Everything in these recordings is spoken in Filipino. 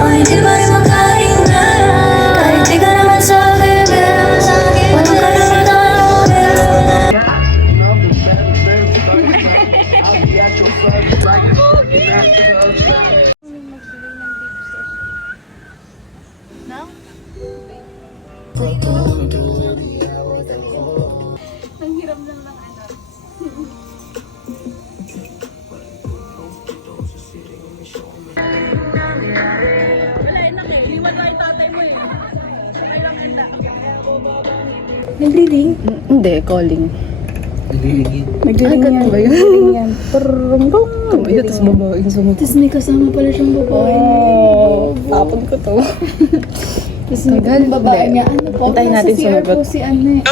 Ay, di ba'y makahinga? Kahit di ka naman sa bibig sa akin, walang karapatan. Nanghiram lang ng ano. Wala yun ako eh. Liwan lang yung tatay mo eh. Ay lang enda. Nagriring? Hindi, calling. Nagriring yan. Nagriring yan. Turung Ayun, tapos babae sumunod. Tapos may kasama pala siyang babae. Oh, tapon ko to. Tapos yung babae niya, ano po? Hintayin natin nasa CR sumagot. po si ano eh.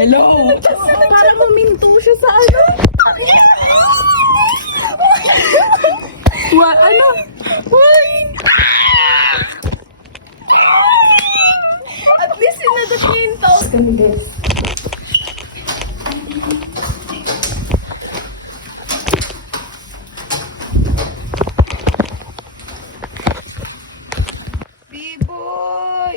Hello! Parang huminto siya sa ano. Ano? At least sinagot niya yung tao. B-boy!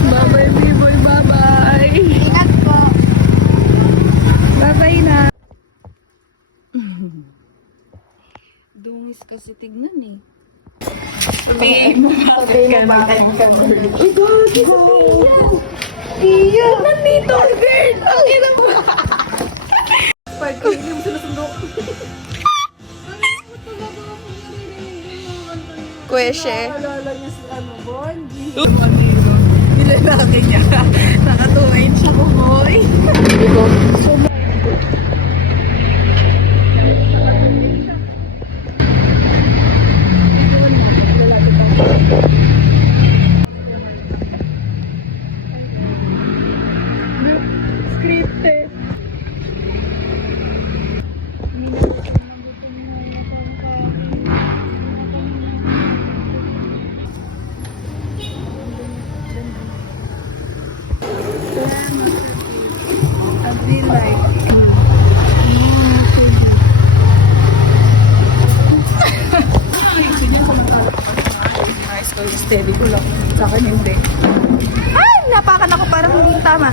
Bye-bye, B-boy. Bye-bye. Ingat po. Bye-bye na. Dungis kasi tignan eh. Sabihin mo bakit ka girl. Ikaw, Tia! Nandito, girl! Ang ina mo! Pagkain yung sinusundo. Kweshe. Naalala niya si ano, Bonji. Nilalaki niya. Nakatuwain siya ko, boy. Scripted. I feel like nice ko, steady ko lang. Sa akin hindi. Ay! Napakan ako parang hindi tama.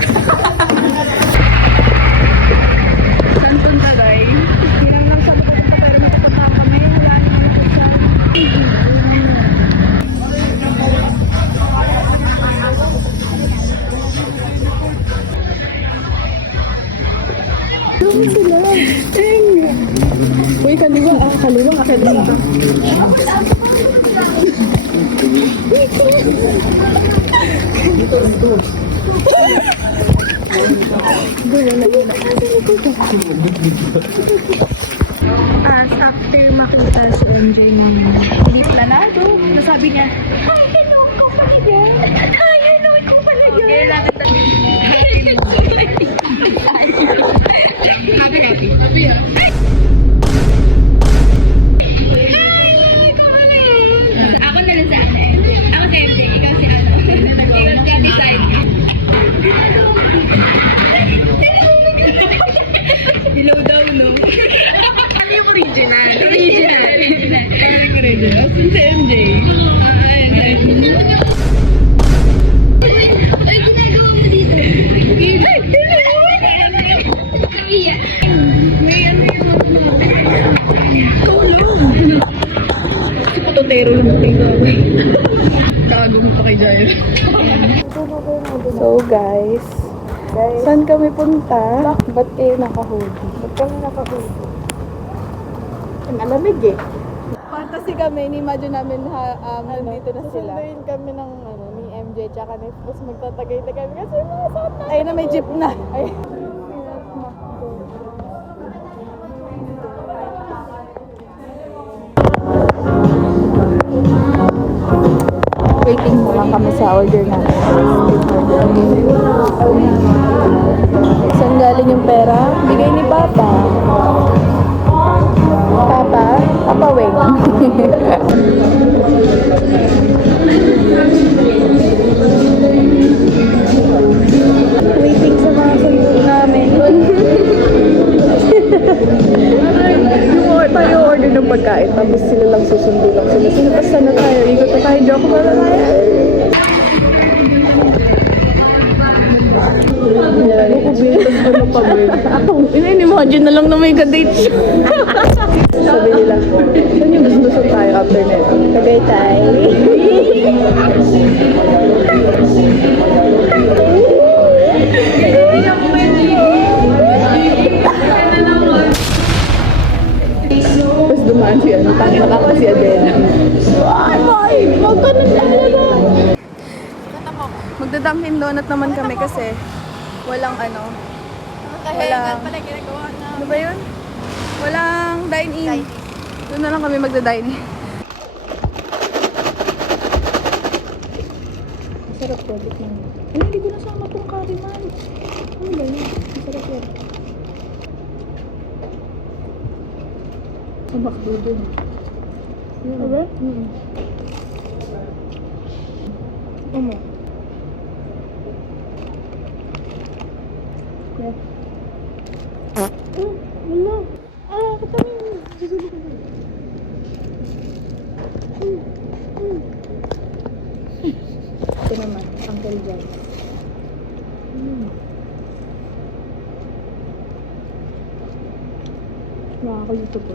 Saan punta, Day? Hindi naman lang siya pupunta pero nakapunta kami. Wala naman siya. Uy, kaliwa ah, kaliwa ah, kaliwa. As after makita si MJ ng hindi planado, nasabi niya, hi, hello, ikaw pala yan. Hi, hello, ikaw pala yan. Happy ah. Ako na lang sa ano eh. Ako si MJ, ikaw si ano. Ikaw si Ate Side. Hello daw, no? Ano yung original? Original. Asan si MJ? Ay, ginagawa mo dito. Ay, may ano yung tulong. Si Patotero lang tingnan. Tago mo pa kay Jair. So guys, saan kami punta? Ba't kayo naka-hoodie? Ba't kami naka-hoodie? Ang alamig eh. Fantasy kami, in-imagine namin nandito na sila. Susunduin kami ng ni MJ tsaka ni Tapos magtatagay-tagay kami kasi mga suot na. Ayun na, may jeep na. Ay. Waiting mo lang kami sa order namin. Saan galing yung pera? Bigay ni Papa. Papa? Papa Weng. tayo. Ikot na tayo. Joke ba tayo? Ano pa ba yun? Ako, in-imagine na lang na may ka-date siya. Sabi nila, saan yung gusto tayo after na ito? Tagaytay. Tapos dumaan si ano, tangin nakaka si Adela. Ay, boy! Huwag ka nang talaga! Magda-Dunkin Donut naman kami kasi walang ano. Walang, ano ba yun? Walang dine-in. Doon na lang kami magda-dine-in. Masarap po, tikman mo. Ay, hindi ko nasama tong curry man. Ano ba yun? Masarap yan. Sa McDo dun. Ano ba? Ano? Yeah. Wala. Katami. Susulo ko na. Ito naman, Uncle John. Nakakaluto ko.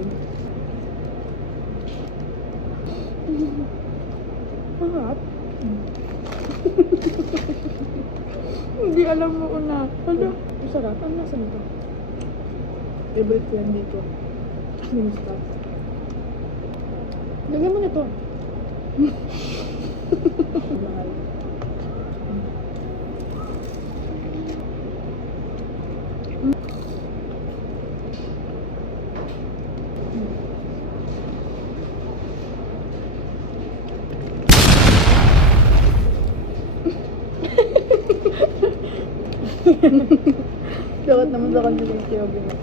Mahap. Hindi alam mo una. Hala, masarap. Ang nasa nito? Favorite ko yan dito. Minsta. Lagyan mo nito. Mahal. Dapat naman sa kanya yung siyobi mo.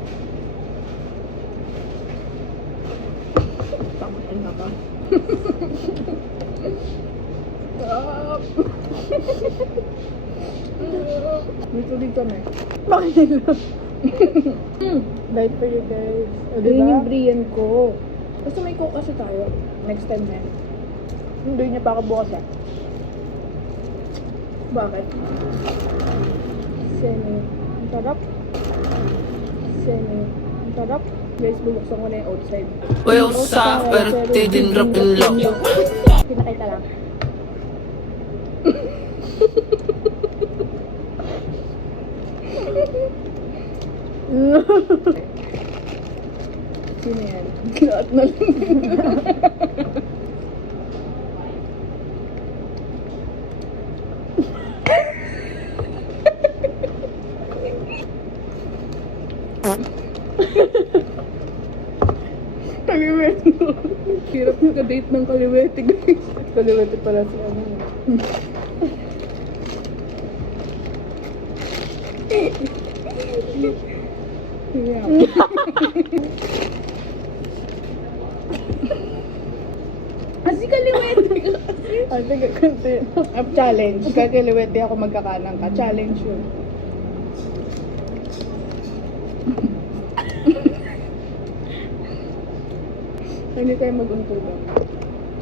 Pamatay na ka. Stop! Dito din kami. Bakit lang? Bite for you guys. O, diba? Yun yung Brian ko. Basta may coke kasi tayo. Next time na. Hindi niya pa bukas eh. Bakit? Sene. Ang sarap. Sene. Ang sarap. Guys, bubuksan ko na yung outside. Well, sa pero tidinrap in lock. Pinakita lang. Sino yan? Lahat na lang. Kaliwete. Hirap naka-date ng kaliwete, guys. Kaliwete pala si ano. Yeah. Kasi kaliwete ka. Ay, taga-kunti. Challenge. Kaliwete ako magkakanan ka. Challenge yun. Hindi tayo mag-untugan.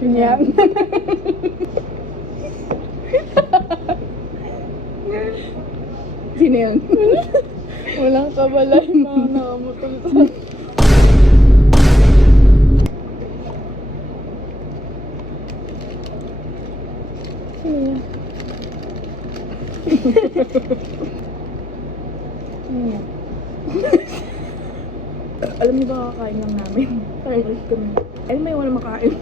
Yun yan. Sino yan? Walang kabalay na nakamutol sa... Sino yan? Sino yan? Alam niyo ba kakain lang namin? Kakain kami. Ay, may wala makain.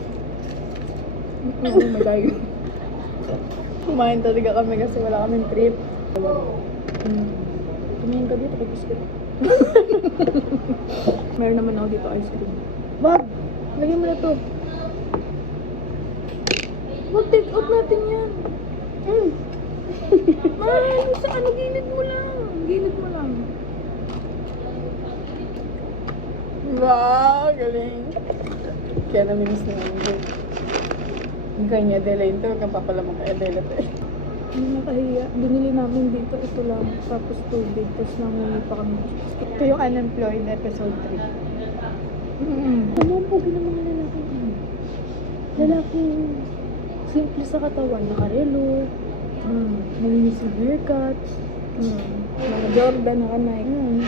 Oo, magayo. Kumain talaga kami kasi wala kaming trip. Kumain ka dito, kay biscuit. Meron naman ako dito ice cream. Wag! Lagyan mo na to. Wag, take out natin yan. Man, sa ano, gilid mo lang. Gilid mo lang. Wow, galing. Kaya namimiss na namin. Ang kanya Adela yun to, huwag kang papalamang kay Adela to eh. Hindi nakahiya. Binili namin dito, ito lang. Tapos tubig, tapos nangungi pa kami. Ito yung Unemployed episode 3. Ano ang pogi ng mga lalaki? Lalaking simple sa katawan, nakarelo, malinis yung haircut, mga Jordan, naka-Nike.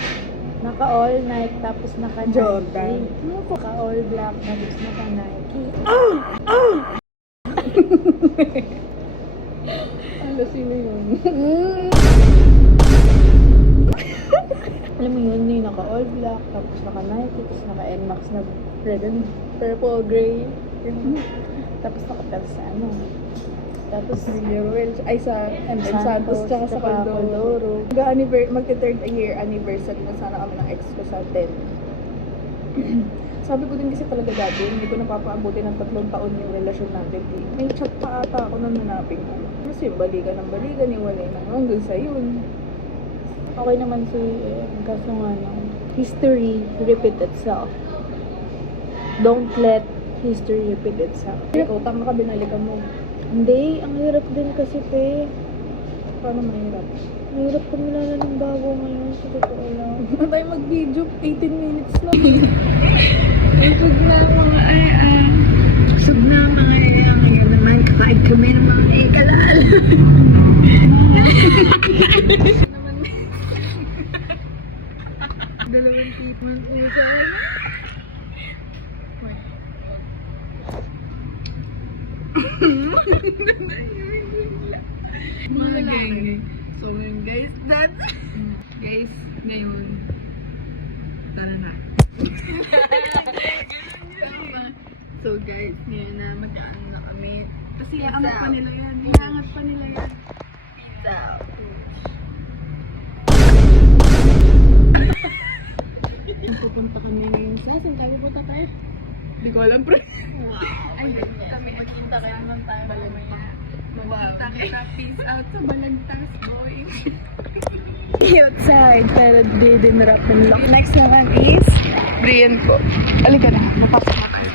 Naka-all Nike, tapos naka-Nike. Jordan. Naka-all black, tapos naka-Nike. Ano, sino yun? Alam mo yun, yung naka-all black, tapos naka-Nike, tapos naka-NMAX na red and purple, gray. Tapos naka-pels sa ano. Tapos Ay, sa M&M Santos, tsaka sa Caldoro. Magte-third year anniversary na sana kami ng ex ko sa 10. Sabi ko din kasi talaga dati, hindi ko napapaabuti ng 3 taon yung relasyon natin. May chat pa ata ako nang nanapin ko. Kasi balikan ng balikan, iwalay na hanggang sa yun. Okay naman si kaso nga ng history repeat itself. Don't let history repeat itself. Ikaw, tama ka, binalikan mo. Hindi, ang hirap din kasi te. Paano mahirap? Mahirap kumilala ng bago ngayon, sa totoo lang. Ano tayo mag-video? 18 minutes lang. Pag na mga sub na mga ngayon naman, kahit kami ng mga ikalal. Dalawang treatment mo sa akin. Mga gang. So, ngayon guys, guys, ngayon, tara na. So guys, ngayon na mag-ano na kami. Kasi iangat pa nila yan. Iangat pa nila yan. Pizza. Pupunta kami ngayon sa saan tayo pupunta tayo? Hindi ko alam, pre. Wow. Ay, kami magkita kayo naman tayo mamaya. Magkita kita, peace out sa Balagtas, boy. Outside, pero didn't wrap and lock. Next naman is Brian po. Alika na, napasok na kayo.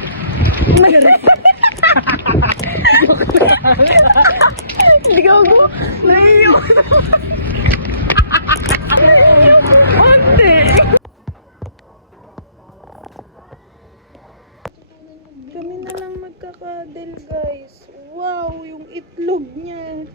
hindi ka ako. Naiiyak. Ante. Kami na lang magkakadel, guys. Wow, yung itlog niya.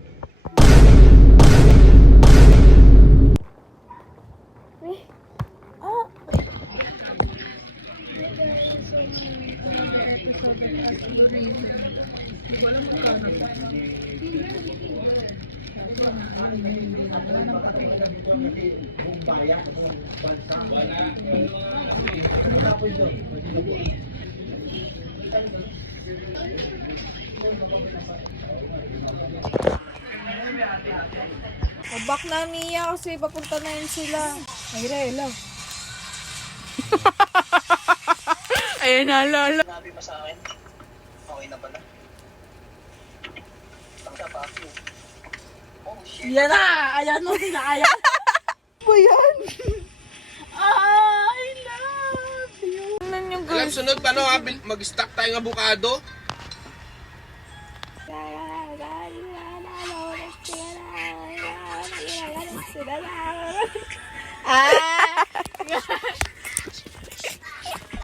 Back na Mia kasi papunta na yun sila. Ay, Relo. Ayan na, lala. Sinabi mo sa akin, okay na pala. Tangsa pa ako. Oh shit. Yan na! Ayan mo, sinakaya. Ba yan? I love you. Tignan yung Alam, sunod paano ha? Mag-stock tayo ng avocado.